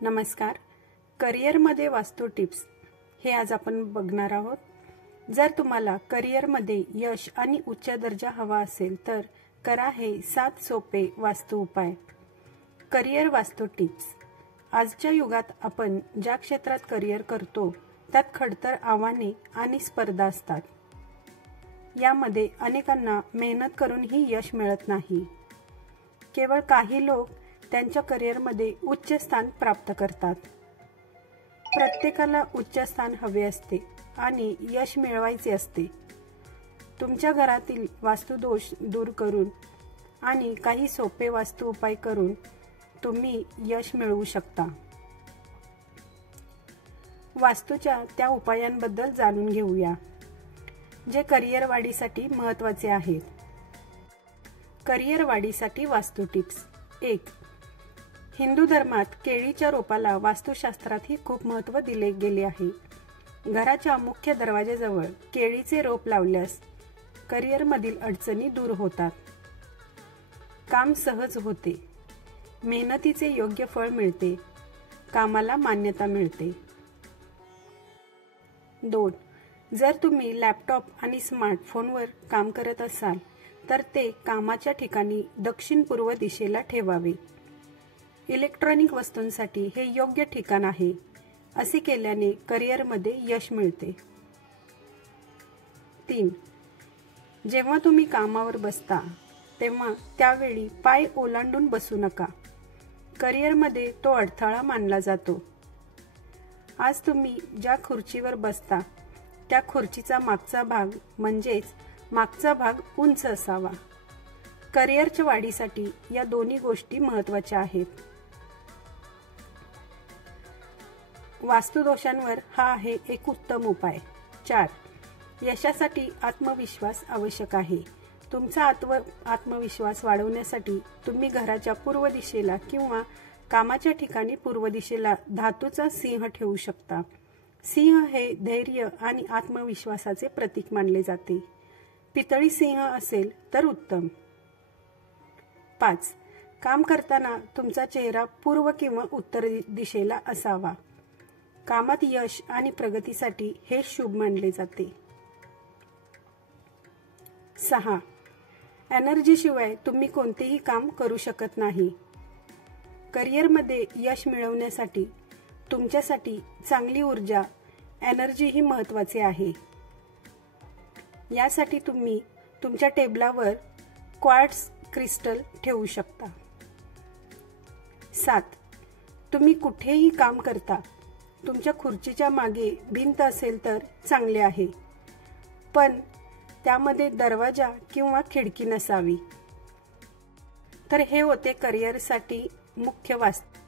नमस्कार. करिअरमध्ये वास्तू टिप्स हे आज आपण बघणार आहोत. जर तुम्हाला करिअरमध्ये यश आणि उच्च दर्जा हवा असेल तर करा हे 7 सोपे वास्तू उपाय. करिअर वास्तू टिप्स. आजच्या युगात आपण ज्या क्षेत्रात करिअर करतो त्यात खडतर आव्हाने आणि स्पर्धा असतात. यामध्ये अनेकांना मेहनत करूनही यश मिळत नाही. केवळ काही लोक त्यांच्या करिअरमध्ये उच्च स्थान प्राप्त करतात. प्रत्येकाला उच्च स्थान हवे असते आणि यश मिळवायचे असते. तुमच्या घरातील वास्तुदोष दूर करून आणि काही सोपे वास्तू उपाय करून तुम्ही यश मिळवू शकता. वास्तूच्या त्या उपायांबद्दल जाणून घेऊया जे करिअर वाढीसाठी महत्त्वाचे आहेत. करिअर वाढीसाठी वास्तू टिप्स. 1. हिंदू धर्मात केळीच्या रोपाला वास्तुशास्त्रातही खूप महत्त्व दिले गेले आहे. घराच्या मुख्य दरवाजाजवळ केळीचे रोप लावल्यास करिअरमधील अडचणी दूर होतात. काम सहज होते. मेहनतीचे योग्य फळ मिळते. कामाला मान्यता मिळते. 2. जर तुम्ही लॅपटॉप आणि स्मार्टफोनवर काम करत असाल तर ते कामाच्या ठिकाणी दक्षिण-पूर्व दिशेला ठेवावे. इलेक्ट्रॉनिक वस्तूंसाठी हे योग्य ठिकाण आहे. असे केल्याने करिअरमध्ये यश मिळते. 3. जेव्हा तुम्ही कामावर बसता तेव्हा त्यावेळी पाय ओलांडून बसू नका. करिअरमध्ये तो अडथळा मानला जातो. आज तुम्ही ज्या खुर्चीवर बसता त्या खुर्चीचा मागचा भाग म्हणजेच मागचा भाग उंच असावा. करिअरच्या वाढीसाठी या दोन्ही गोष्टी महत्त्वाच्या आहेत. वास्तुदोषांवर हा आहे एक उत्तम उपाय. 4. यशासाठी आत्मविश्वास आवश्यक आहे. तुमचा आत्मविश्वास वाढवण्यासाठी तुम्ही घराच्या पूर्व दिशेला किंवा कामाच्या ठिकाणी पूर्व दिशेला धातूचा सिंह ठेवू शकता. सिंह हे धैर्य आणि आत्मविश्वासाचे प्रतीक मानले जाते. पितळी सिंह असेल तर उत्तम. 5. काम करताना तुमचा चेहरा पूर्व किंवा उत्तर दिशेला असावा. कामात यश आणि प्रगतीसाठी हे शुभ मानले जाते. 6. एनर्जीशिवाय तुम्ही कोणतेही काम करू शकत नाही. करिअरमध्ये यश मिळवण्यासाठी तुमच्यासाठी चांगली ऊर्जा, एनर्जी ही महत्त्वाची आहे. यासाठी तुम्ही तुमच्या टेबलावर क्वार्ट्ज क्रिस्टल ठेवू शकता. 7. तुम्ही कुठेही काम करता. तुमच्या खुर्चीच्या मागे भिंत असेल तर चांगले आहे, पण त्यामध्ये दरवाजा किंवा खिडकी नसावी. तर हे होते करिअरसाठी मुख्य वास्तू.